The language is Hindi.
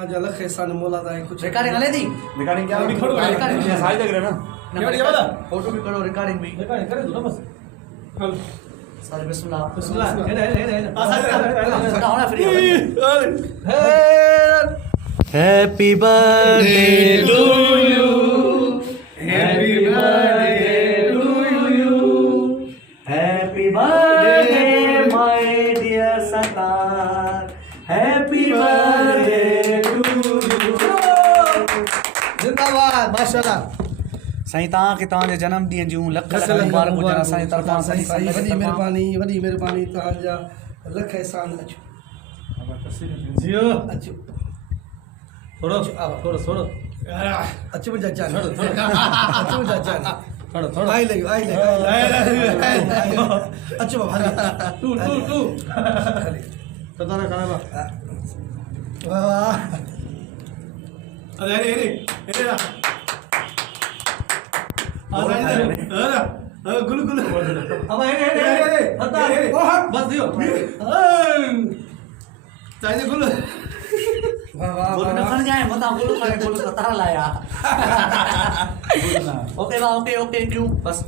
आज अलग खेसान मोला था कुछ रिकॉर्डिंग हले थी रिकॉर्डिंग क्या अभी खड़ो है। रिकॉर्डिंग साइड देख रहे ना ये वाला फोटो भी करो रिकॉर्डिंग भी करे दो ना बस चल सारे बिस्मिल्लाह बिस्मिल्लाह हे पास फटा होना फ्री happy birthday to you happy birthday to you happy birthday my dear Sattar happy birthday to you जिंदाबाद माशाल्लाह साईं तव्हांखे तव्हांजे जन्म ॾींहं जूं लख लख मुबारक हुजनि असांजी तरफ़ां साईं सॼी संगत जी वॾी तरफ़ां। महिरबानी तव्हांजा लख एहसान अचो जियो अचो थोड़ो थोड़ो थोड़ो अचो मुंहिंजा जान थोड़ो थोड़ो अचो मुंहिंजा जान थोड़ो थोड़ो आई ले अचो बाबा टू टू टू हले सदारा खाना वाह वाह अरे अरे अरे अरे ना गुलू गुलू अब अरे बस दियो चाहिए गुलू वाह वाह बोलो न खण जाए मता बोलो करे बोलो सतारा लाया ओके बा ओके ओके क्यों बस